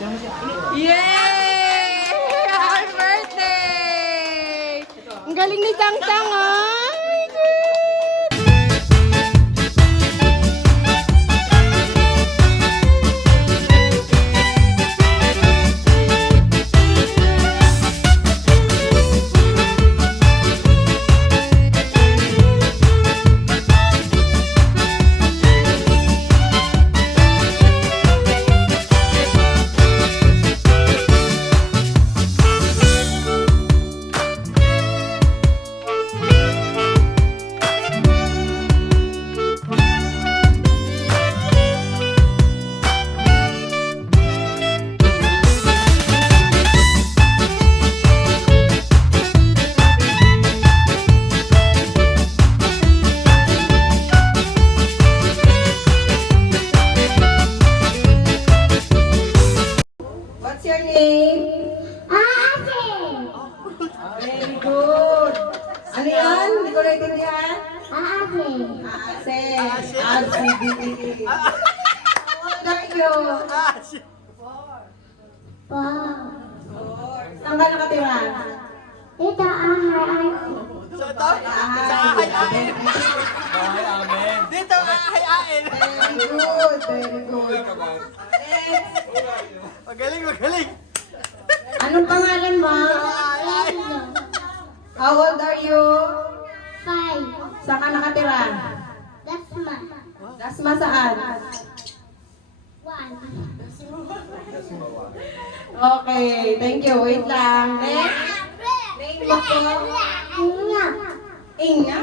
Yay! Happy birthday! Ang galing ni Tang Tang, ah! What's your name? Ate! Very good. Ano yan? Hindi ko naintindihan. Ate! Ase. RCBE. How old are you? Wow! Saan ka nakatira? Ito ang ate. Dito, ahay-ahin. Very good. Very good. Magaling, magaling. Anong pangalan mo? How old are you? 5. Saan ka nakatira? Dasma. Dasma saan? 1. Okay, thank you. Wait lang. Next. Name mo po? Inga. Inga?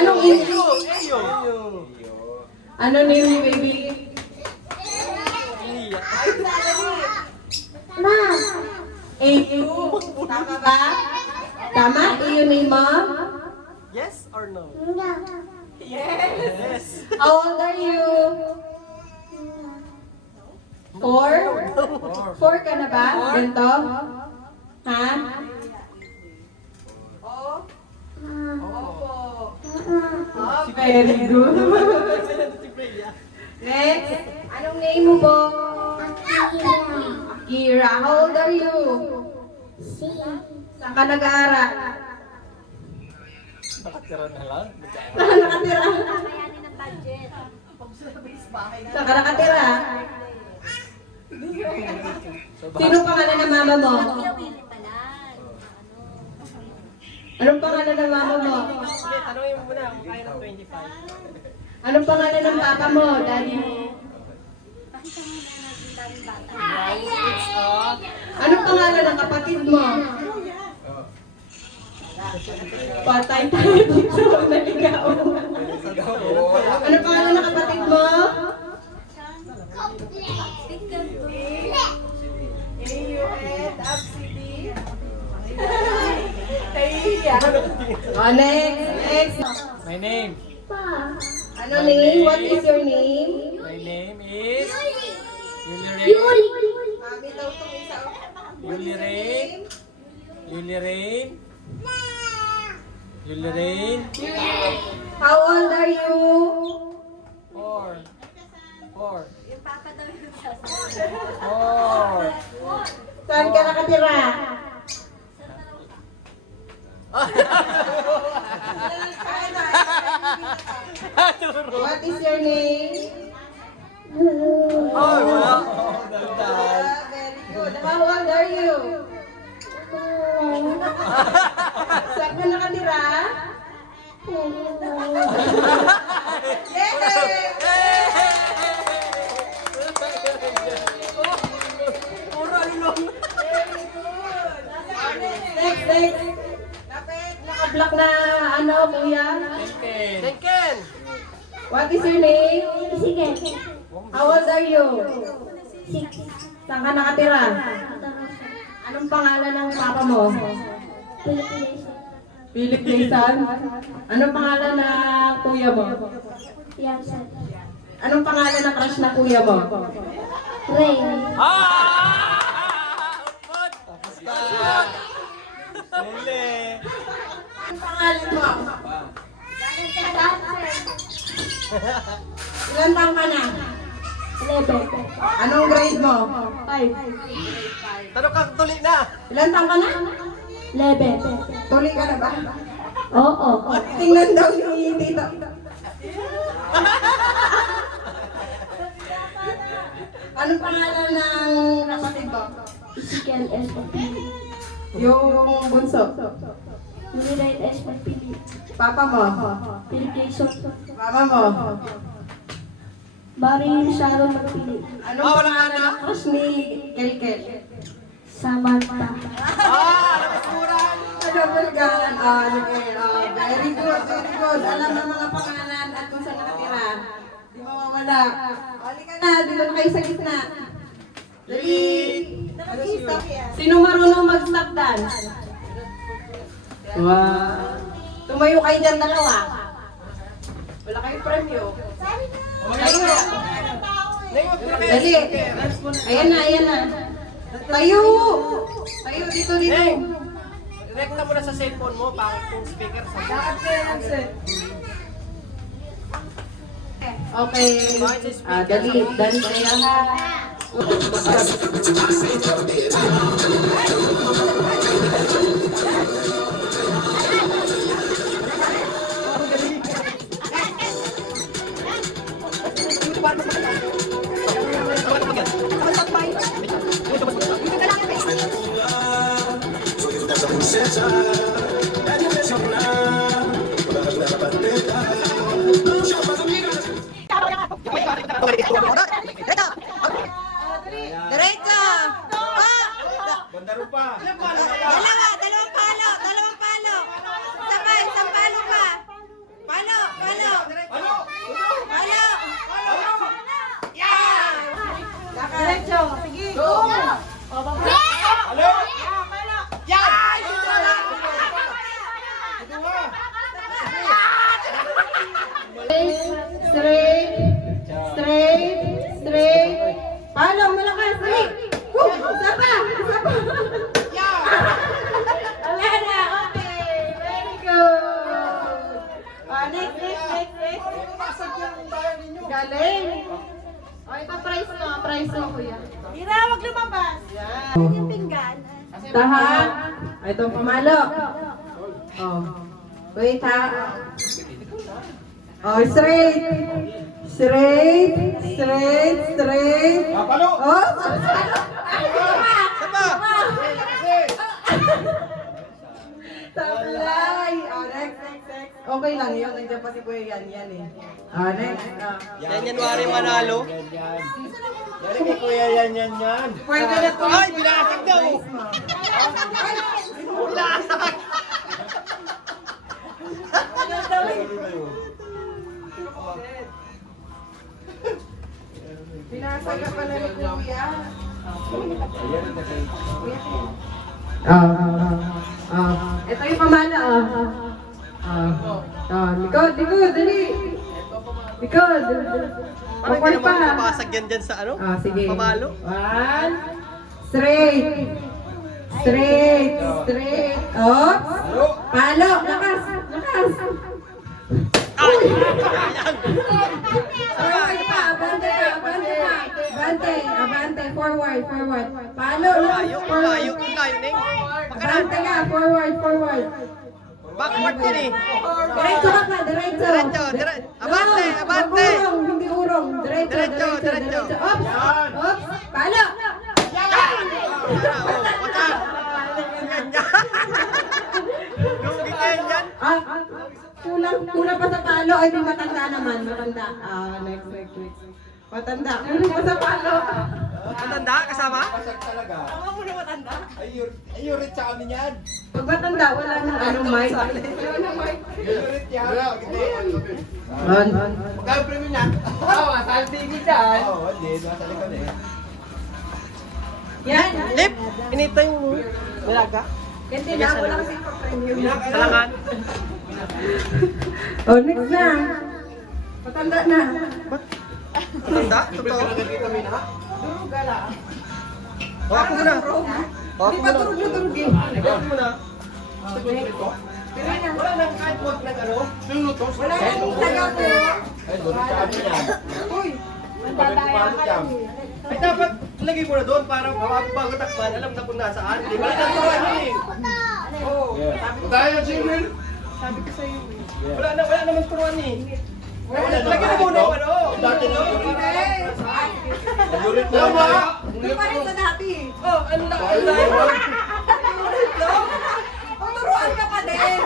Anong Inga? Eyo. Ano name ni baby? Ma. Ayu. Tama ba? Tama? Iyo name mo? Yes or no? Inga. Yes. How old are you? 4? 4 ka na ba? Ganito? Ha? Oh? Opo. Oh, very good. Next. Anong name mo po? Akira. Akira. How old are you? 6. Saan ka nag-aaral? Nakatira na lang. Saan ka nakatira? Saan ka nakatira? Sino pangalan ng mama mo? Anong pangalan ng mama mo? Sige, tanongin mo muna kung kaya ng 25. Anong pangalan ng papa mo? Daddy mo? Anong pangalan ng kapatid mo? Patay tayo dito. Naligaw. Anong pangalan ng kapatid mo? Oh, next. My name. Pa. Ano name? What is your name? My name is Yuri. Mami daw itong isa. Yuli Rain. Yuli Rain. Yuli Rain. How old are you? 4. 4. 4. Saan ka nakatira? What is your name? Oh, wala. Very good. How old are you? Saan ka nakatira? Puro alulong. Next. Lapit. Naka-block na ano, kuya? Lincoln. What is your name? Sige. How old are you? 6. Saan ka nakatira? Anong pangalan ng papa mo? Philip Jason. Anong pangalan ng kuya mo? Yansan. Anong pangalan ng crush na kuya mo? Ray. Upod. Tapos na. Huli. Anong pangalan mo? Ilan taong ka na? 11. Anong grade mo? 5. Tanong ka, tuli na. Ilan taong ka na? 11. Tuloy ka na ba? Oo. Tingnan daw ni Tito. Anong pangalan ng kapatid mo? Ezekiel S. Pagpili. Yung bunso. Luminate S. Pagpili. Papa mo. Philip Jason. Mama mo. Maring Sharon Magpili. Anong Ah, wala pangalan na. ng crush ni Kelkel? Samantha. Alam mo suran. Nagapalgan. Very good, very good. Alam ng mga pangalan at kung saan nakatira. Di mawawala. Hali ka na, dito na kayo sa gitna. Dali. Sino marunong mag-stop dance? Wow. Tumayo kayo dyan dalawa. Wala kayong premyo. Dali. Ayan na, ayan na. Tayo! Tayo, dito, dito. Rekta mo na sa cellphone mo, pangit kong speaker sa Okay. Dali, dance kayo ha. Diretso! Bandaro pa. Dalawang palo! Sabay, isang palo pa! Palo! Yeah! Diretso! Sige! Go! Halo! Yan! Straight. Palo, malakas! Dali! Sapa! Wala na! Okay! Very good! Next. Galing! Ito price mo, kuya. Ira, wag lumabas. Yung pinggan. Taha. Ito pamalo. Oh. Wait ha. Oh, straight. Palo! Oh, Sapa! tablay. Oh, next. Okay lang yun. Nandiyan pa si Kuya yan eh. Next. Yan January manalo. Yan kay kuya yan. Pwede na to. Ay, binasag daw! Binasag! Binasag ka pala ni Kuya. Ito yung pamana, likod, dali. Likod. Parang Backward hindi pa. naman mabasag yan dyan sa ano? Sige. Pamalo. One. Straight. Oh. Palo. Lakas. Ay! Ayan! Forward pa. Abante. Forward. Palo. Layo, Neng. Abante ka. Forward. Backward yan eh. Diretso ka. Diretso. Abante. Hindi urong. Diretso. Oops. Palo. Watak! Lugi kayo yan. Kulang pa sa palo. Ay, di matanda naman. Next. Matanda. Kulang pa sa palo. Matanda kasama? Ayurit sa amin yan. Pag matanda, wala nang mic. Ayurit yan. Magkano premium niya? Oo, hindi. Nasa likod eh. Yan. Lip! Pinita yung balaga. Hindi na, wala kasi pa-premium. Kalangan. Next na. Matanda na. Matanda? Totoo? Durugala. Hawak mo muna. Hindi pa durug eh. Hawak mo muna. Wala nang kahit wag nag ano. Wala nang taga ko. Ayurit sa amin yan. Uy, Dadaya ka lang. Ay, dapat lagay mo na doon para bago takpan, alam na kung nasaan. Di ba? Naturuan yun eh. Tayo, children. Wala naman turuan eh. Lagyan na muna ako, ano? Dati no? Ulit na Tama. ba? Doon pa rin sa dati. Oh, ano na? Ano na? Ulit lang. Tuturuan ka pa din.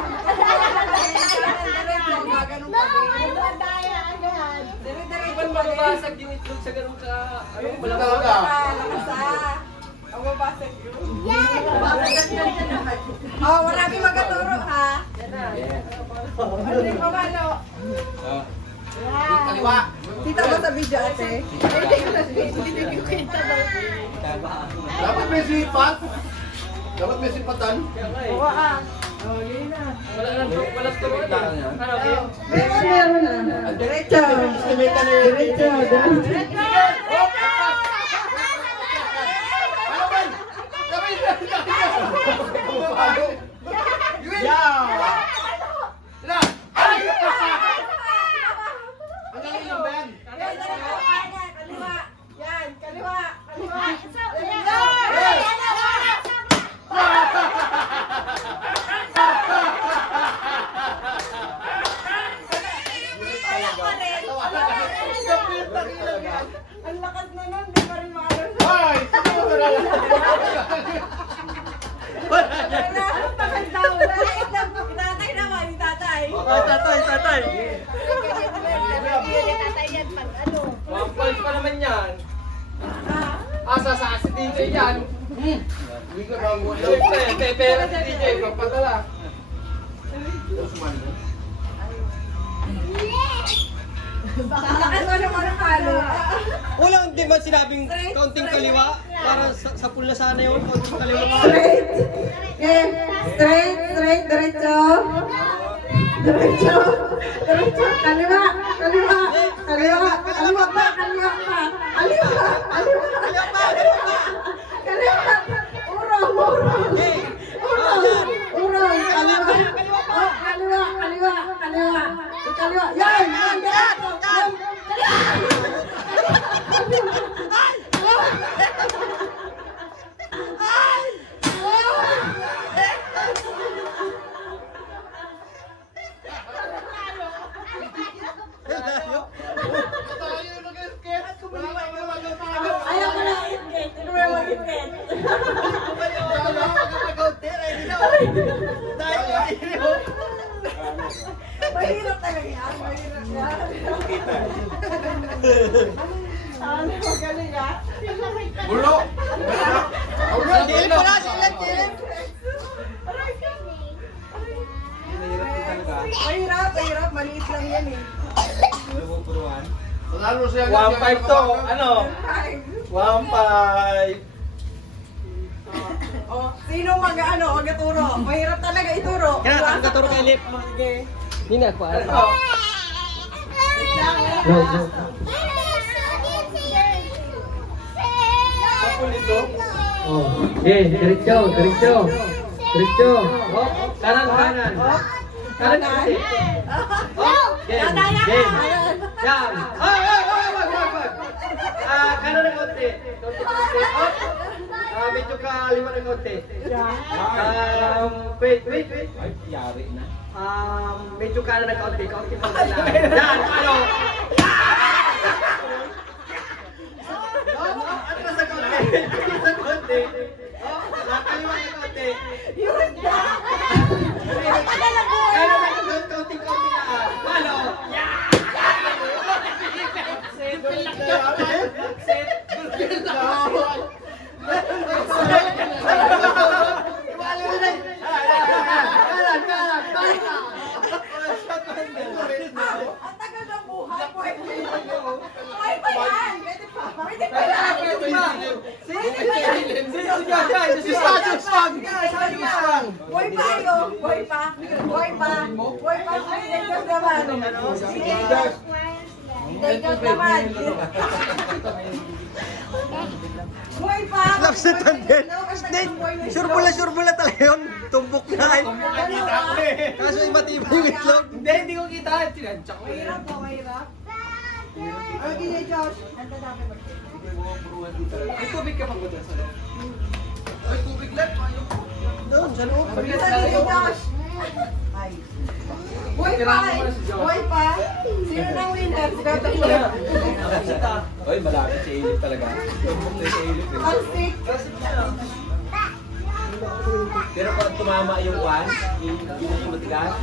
Diretso, gaganong pa din. Dadaya agad. Dire-diretso Iban pa din. mababasag yung itlog sa ganun ka... Ano? Wala ka Talaga. Lakas ah. Ang mabasag yun. Oh, marami magaturo ha. Ano yung pamalo? Kaliwa. Kita mo sa video ate. Dapat may sipat. Dapat may sipatan. Oo ah. Wala turuan eh. Ano? Meron na. Diretso. Estimate na yun. Diretso. Kaliwa. Yan, kaliwa. Kaliwa. Ang lakas na nun, di pa rin maano. Hoy! Sino mo na lang? Tagal daw. Tatay naman, yung tatay. Tatay. Tatay yan pag ano. One point pa naman yan. Asa sa si DJ yan. Hindi ko ba mo. Pero si DJ, Pagpadala. Ang lakas mo naman ang halo. walang di ba sinabing kaunting kaliwa? Para sa pool na sana yun, kaunting kaliwa. Straight. Okay. Straight, diretso. Diretso. Diretso. Kaliwa. Kaliwa. Kaliwa. Kaliwa pa. Kaliwa pa. Kaliwa. Kaliwa. Kaliwa. Urong. Urong. Urong. Kaliwa. Oh, kaliwa. Kaliwa. Kaliwa. Kaliwa. Yan. Yan. Diretso. Yan. Ayaw ko na itkit. Ito mo yung itkit. Mahirap talaga yan. Mahirap yan. Ano, magaling yan. Bulo! Silip ko na, silip. Mahirap. Maliit lang yan eh. Lalo siya. 1-5 to, ano? Ay. 1-5. Oh, sino magaturo? Mahirap talaga ituro. Kaya ang katuro kay Lip. Hindi na, pa. Okay, diretso. Oh, kanan. Kanan kasi. Game. Yan. Wag. Kanan ng konti. Medyo kaliwa ng konti. Wait. Ay, yari na. Medyo kanan ng konti pa lang. Yan, ano? Ano ba sa konti? Sa konti. Kaliwa ng konti. Kanan ng konti lang. Ano? Ang tagal ng buhay. Buhay pa yan. Pwede pa yan. Buhay pa yun. Buhay pa. Sinigag naman. Sinigag naman. Buhay pa. Lapsitan din. Sure bula talaga yun. Tumbok na eh. Kaso yung matibay yung itlog. Hindi ko kita. Tinansya ko. Mahirap. Okay, Josh. May tubig ka pang gusto sa loob. Ay, tubig lang. Doon, sa loob. Bisa dito, Josh. Boy pa! Boy pa! Sino nang winner? Oy, malapit si Elif talaga. Tumbok na si Elif. Ang stick. Pero pag tumama yung one, yung matigas,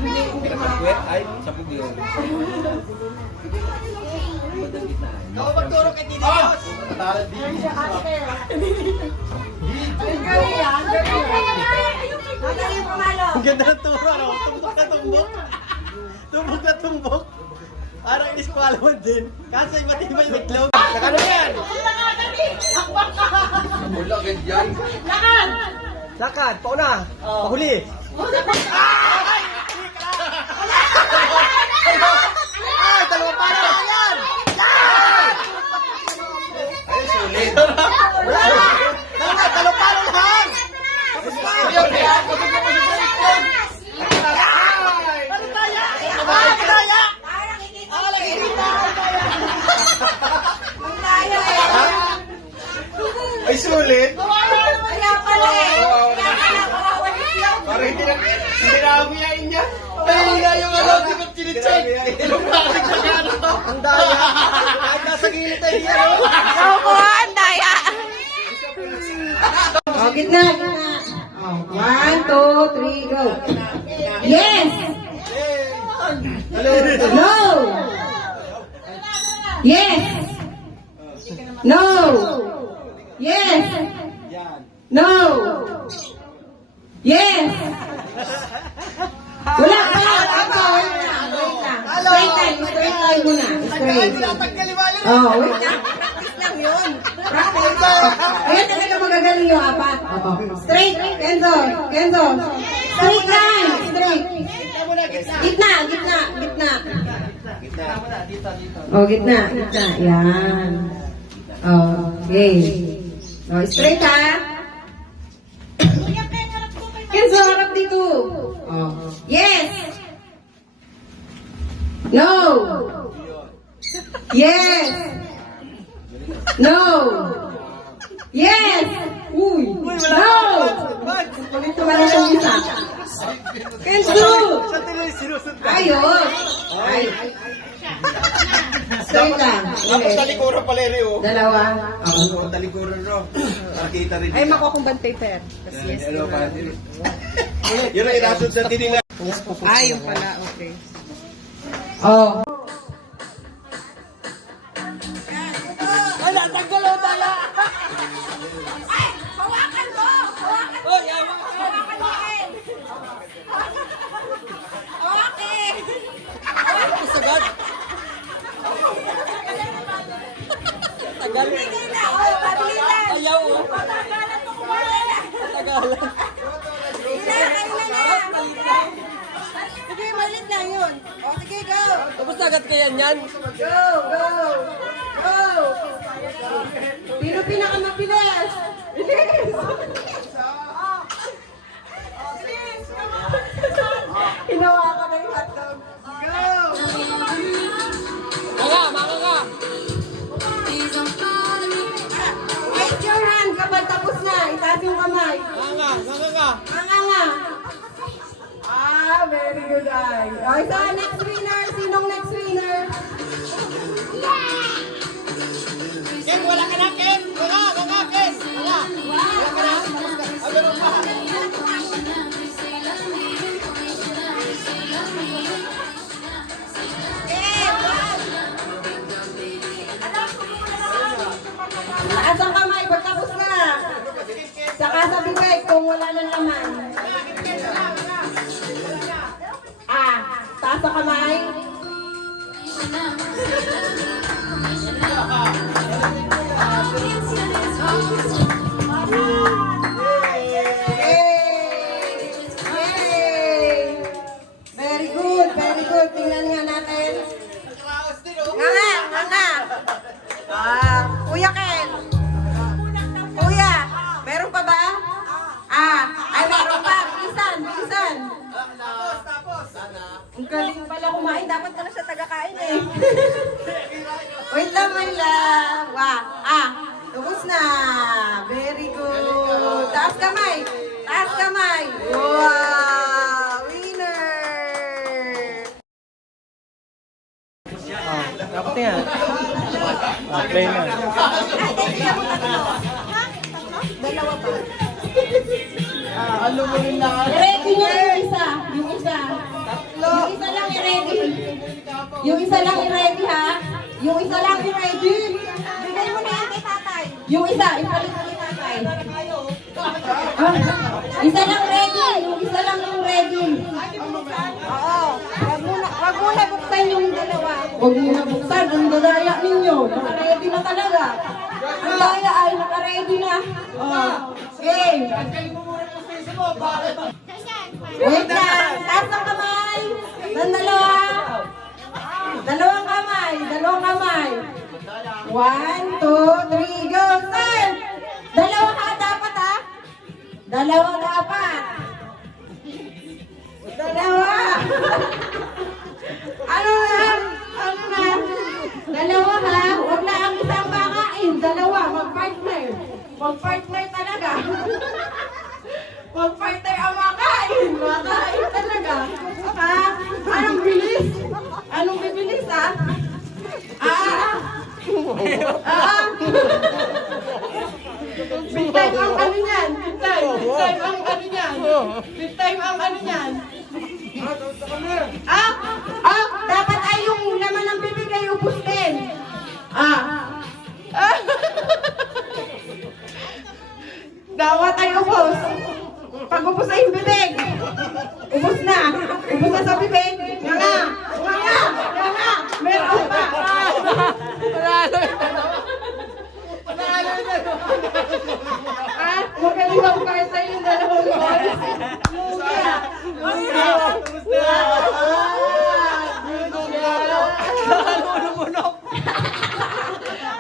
pinapagkwet, ay, sapog yun. Madagit na. Ako magturo kay Tito Josh. Matatalad din. Ang galing yan. Ang galing pumalo. Ang ganda ng turo, ano? Tumbok na tumbok. Tumbok na tumbok. Parang iniskwalawan din. Kasi matibay yung itlog. Nakano yan? Wala, ganyan. Lakad, pauna. Pahuli. Ay, dalawa pa na yan! Ay, sulit. Dalawa pa na lang! Ay, sulit. Kaya pala eh. Kaya pala kawawalit yun. Parang hindi na amiyain niya. Ay, na yung ano, di ba chinicheck? Ilong bakit sa gano'n to? Ang daya. Kahit nasa gilid tayo yan. Ako, ang daya. Oh, gitna, gitna. Oh, 1, 2, 3, go. Yes! Hello. No! Yes! No! Yes! No! Yes! Wala pa! Wait lang. Straight line muna. Straight. Oh, wait lang. Practice lang yun. Practice. Ayan talaga magagaling yung apat. Straight. Kenzo. Straight line. Straight. Gitna. Oh, gitna. Yan. Okay. Oh, straight ha. Kenzo, harap dito. Oh. Yes. No. Yes. No. Yes. Uy. No. Kulit ko pala siyang isa. Kenzo. Sa tuloy sinusod ka. Ayos. Ay. Straight lang. Tapos talikuran pala rin, oh. Dalawa. Ako, talikuran ro. Nakita rin. Ay, makukumbang paper. Kasi yes, Hello, Padre. Yun ang inasod sa tininga. Ay, yung pala, okay. Oh. Sige, malit lang yun. O, sige, go. Tapos agad kaya yan. Go. Sino pinakamabilis? Bilis. Hinawa ka ng hotdog. Go. Mga. Raise your hand kapag tapos na. Itaas yung kamay. Mga. Nga. Ah, very good eye. Okay, so next winner. Sinong next winner? Ken, wala ka na, Ken. Mga, Ken. Wala ka na. Meron pa. Taas ang kamay pag tapos na. Saka sa bibig kung wala na naman. Taas ang kamay. Yay! Very good. Tingnan nga natin. Nga. Kuya Ken. Kuya, meron pa ba? Ay meron pa. Bilisan. Tapos. Ang galing pala kumain. Dapat pala siya taga-kain eh. Taas kamay. Taas kamay. Wow! Winner! Dapat yan. Play na. Dalawa pa. Ano mo rin na? I-ready niya yung isa. Yung isa. Yung isa lang i-ready. Yung isa lang i-ready ha. Yung isa lang i-ready. Bigay mo na yan kay tatay. Yung isa, ipalit mo kay tatay. Isa lang ready. Yung isa lang yung ready. Oo. Wag muna buksan yung dalawa. Wag muna buksan. Ang dadaya ninyo. Naka-ready na talaga. Ang daya ay naka-ready na. Game. Wait lang. Taas ng kamay. Ng dalawa. Dalawang kamay. Dalawang kamay. 1, 2, 3, go. Start. Dalawa ka dapat ha. Dalawa dapat. Dalawa. Ano na? Ano na? Dalawa ha. Huwag na ang isang makain. Dalawa. Mag-partner. Mag-partner talaga. Mag-partner ang makain. Makain talaga. Ha? Anong bilis? Anong bibilis ha? Big time ang ano niyan. Big time. Big time ang ano niyan. Big time ang ano niyan. Dapat ay yung laman ng bibig ay ubus din. Dapat ay ubos. Pag ubos ay yung bibig. Ubos na. Ubos na sa bibig. Nga nga. Nga nga. Nga nga. Meron pa. Magaling ang karta yung dalawang boys. Luga.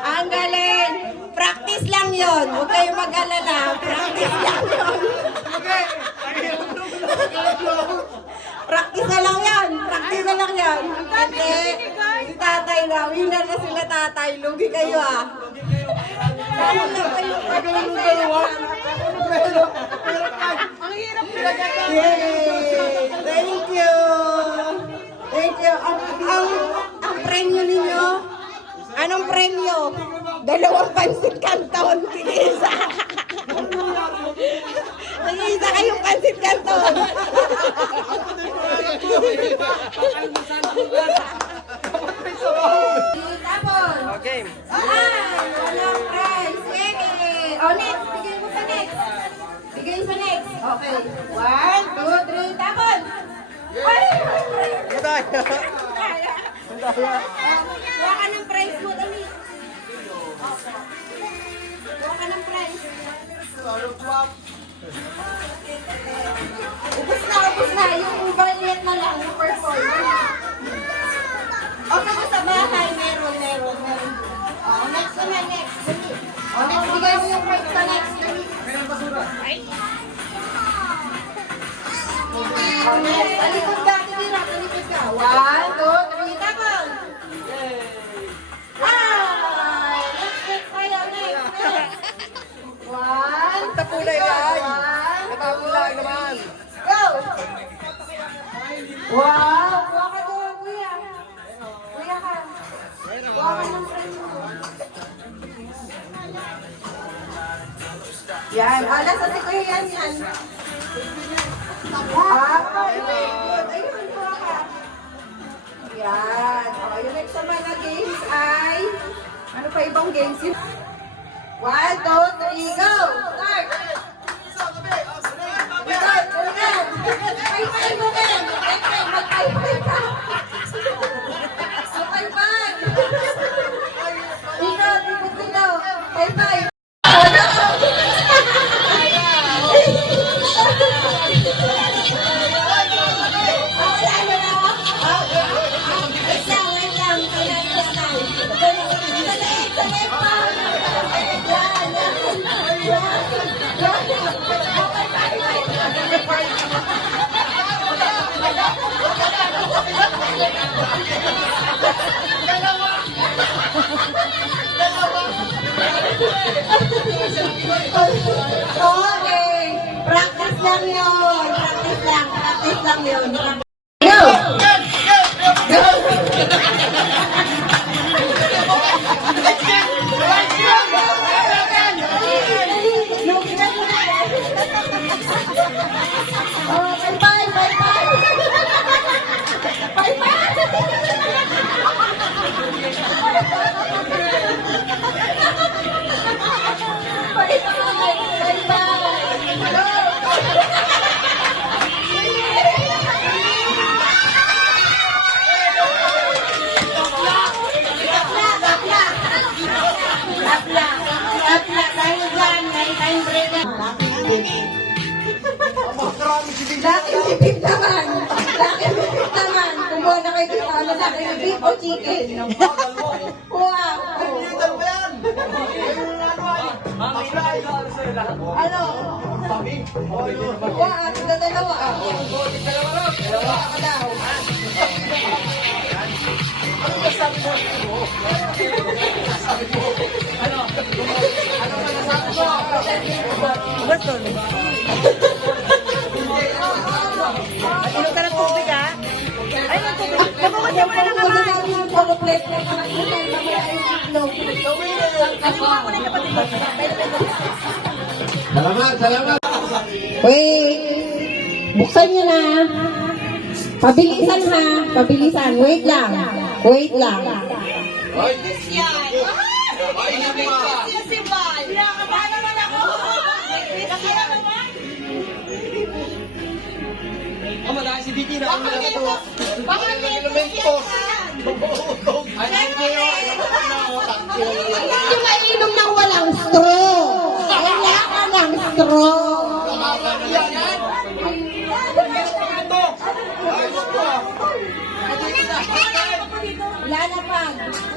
Ang galing. Practice lang yon. Huwag kayo mag-alala. Practice lang yon. Practice na lang yan. Practice na lang yan. Kasi si tatay na. Winner na sila tatay. Lugi kayo ah. Kaya lang kayo. Ang hirap talaga. Thank you. Thank you. Ang premyo ninyo. Anong premyo? 2 pansit canton. Tig-isa. Tig-isa kayong pansit canton. Tapos. Okay. Walang prize. Sige. O, next. Bigay mo sa next. Bigay sa next. Okay. 1, 2, 3. Tapos. Ay! Madaya. Kuha ka ng prize mo, dali. Kuha ka ng prize. Ubus na. Yung valiant na lang, yung purple. Okay mo sa bahay, meron. Next naman, next. Next, bigay mo yung prize sa next. Next, talikod ka, titira, talikod ka. 1, 2, 3, tapos. Next tayo, next. 1, Tapulay ay. 1, Natapulay naman. go! Wow! Kuha ka doon, kuya. Kuya ka. Kuha ka ng friend mo. Yan. Nasa si kuya yan. Okay, good. Ayun, kuha ka. Yan. Yung next naman na games ay... Ano pa ibang games yun? 1, 2, 3, go! Start! Start! Ulan! Pay-pay mo, Ken! Pay-pay! Mag-pay-pay ka! Pay-pay! Ikaw, dito! Pay-pay! Wait lang. Sanay pa! Okay. lang yun. Practice lang yun. Go! Oh, bye-bye, bye-bye. Daking sipip naman. Kumuha na kayo dito. Ano sa akin? Beef o chicken? Wow. Ano? Wow, ito na dalawa. Dalawa ka daw. Inom ka ng tubig, ha? Ay, ng tubig. Nabawasan mo na ng kamay. Wait! Buksan nyo na. Pabilisan ha. Pabilisan. Wait lang. Ang madami si Vicky na ang mga ito. Ang elemento. Hindi mainom ng walang straw. Kailangan ng straw. Wala na pa.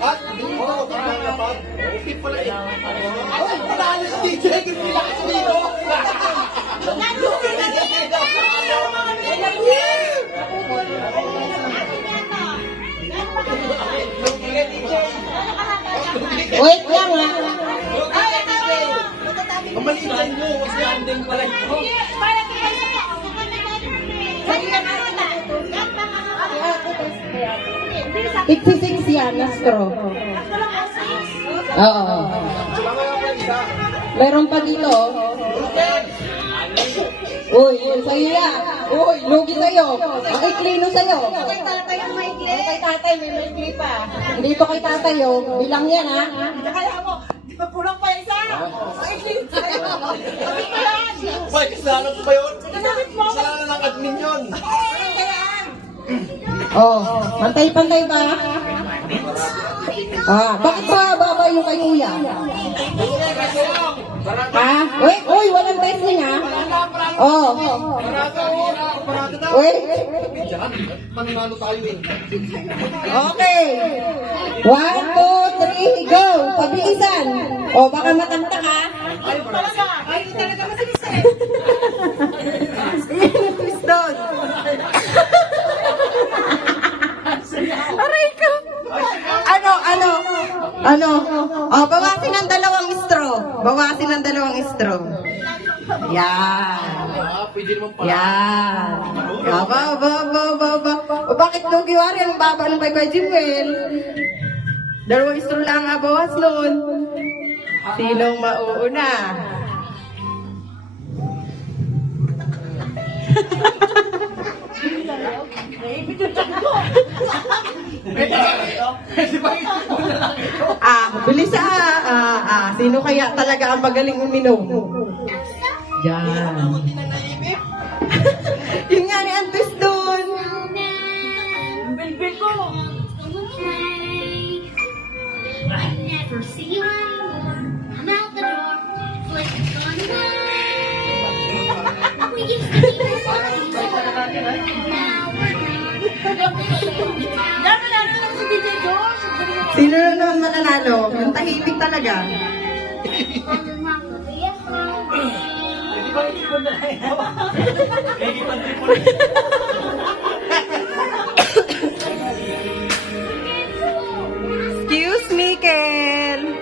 At, oo, kapag. Okay pala eh. Ay, patalo si DJ. Relax dito. Wait lang ha. Ang maliit sa inyo, kasi anding pala ito. Tigsisix yan na straw. Oo. Meron pa dito. Uy, yun sa'yo yan. Uy, lugi sa'yo. Ang iklino sa'yo. Kay tatay ang may ikli. Kay tatay may ikli pa. Dito kay tatay oh. Bilang yan ha. Kaya mo, di ba kulang pa isa? Ang ikli sa'yo. Sabi ko yan. Hoy, kasalanan ko ba yun? Kasalanan ng admin yun. Oh, pantay-pantay ba? Bakit ba baba yung kay kuya? Ha? Uy, walang testing ha? Oh. Uy. Mananalo tayo eh. Okay. 1, 2, 3, go. Pabilisan. Oh, baka matamta ka. Ayun talaga. Ayun talaga masinisip. Twist doon. Aray ko. Ano? Oh, bawasin ng dalawang straw. Yan. Pwede naman pala. Yan. Ba. O bakit Lugi Wari ang baba ng kay Jimwell? Dalawang straw lang ang bawas nun. Sinong mauuna? Bilis sino kaya talaga ang magaling uminom? Yan. Yun nga ni Antes doon. Bilbil ko. Never see you anymore. I'm out the door. Like it's gone away. We used to be this party. Now we're gone. Dami natin ang si DJ Josh. Sino na naman mananalo? Yung tahimik talaga. Excuse me, Ken.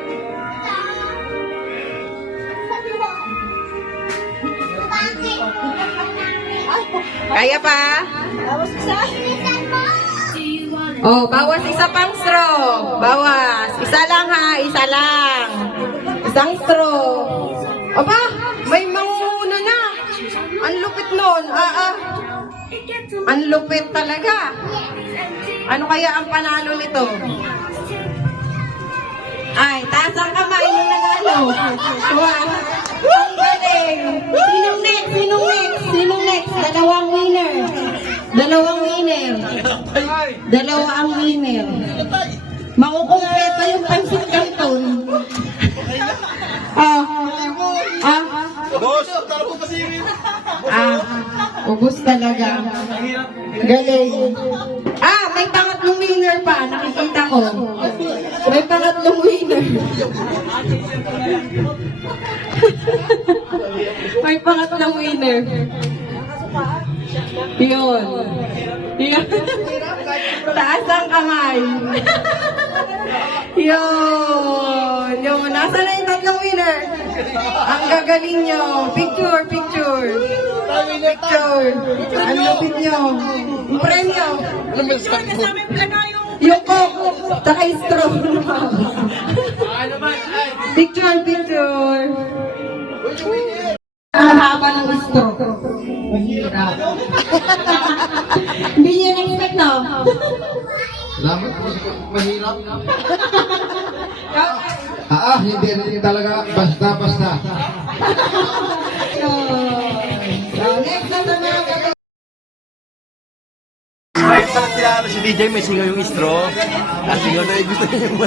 Bakit? Kaya pa? Oh, bawas isa pang straw. Bawas. Isa lang ha, isa lang. Isang straw. Aba, may mangunguna na. Ang lupit nun. Ang lupit talaga. Ano kaya ang panalo nito? Ay, taas ang kamay nung nagano. Wow. Ang galing. Sinong next? Sinong next? Sinong next? Dalawang winner. Dalawang winner. Dalawa ang winner. Makukumpleto yung pansit canton. Boss, talo ko pa sirin. Ubus talaga. Galing. May pangatlong winner pa. Nakikita ko. May pangatlong winner. May pangatlong winner. Yun. Yun. Taas ang kamay. Yun. Yun. Nasaan na yung tatlong winner? Ang gagaling nyo. Picture, picture. Picture. Ang lupit nyo. Ang premyo. Yung coke. Tsaka yung straw. Picture, picture. Ang haba ng straw. Mahirap. Hindi nyo na-expect, no? Salamat po. Mahirap. Hindi rin talaga basta-basta. So, next na sa mga galing. Ay, parang sila si DJ, may singaw yung straw. Kasi singaw na yung gusto niya yung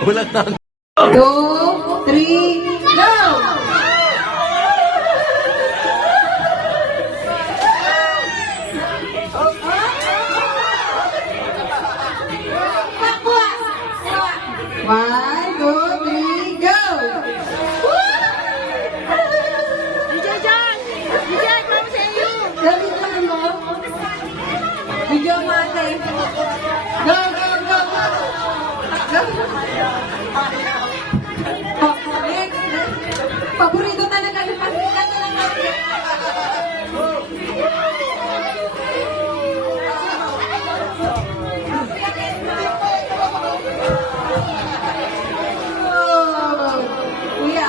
bulat na. 2, 3, go! One, two, three, go! Galing naman mo. Video mate. Go, go, go! Go! Next. Paborito talaga yung pagkitan na lang natin. Kuya.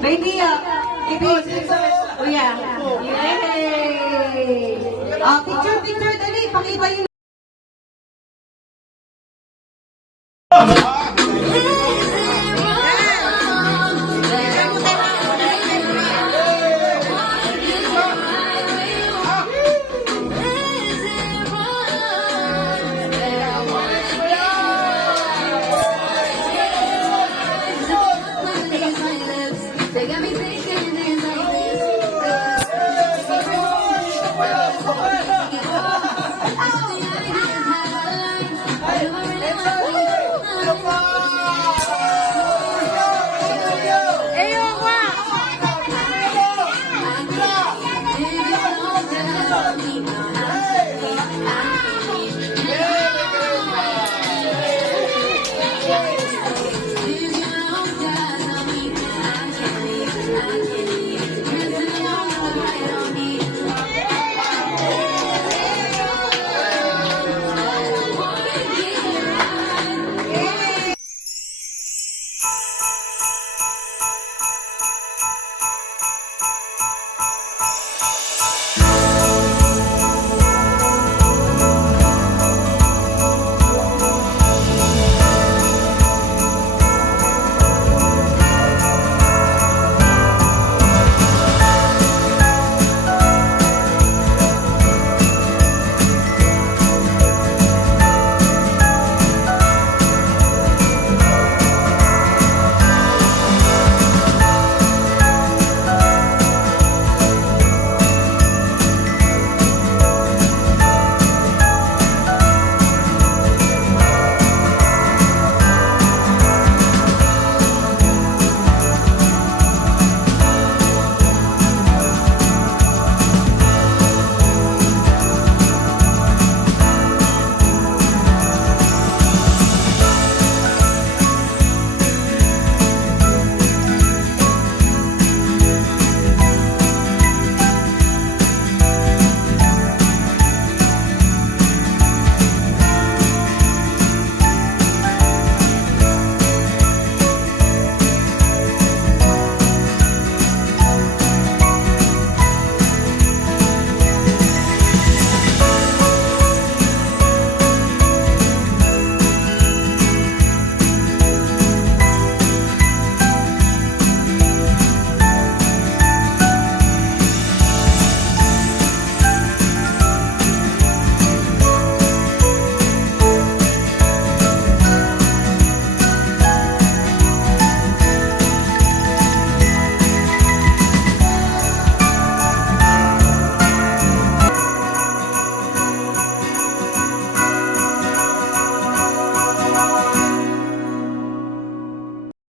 Baby, baby. Kuya. Yay! Picture, dali. Pakita yun.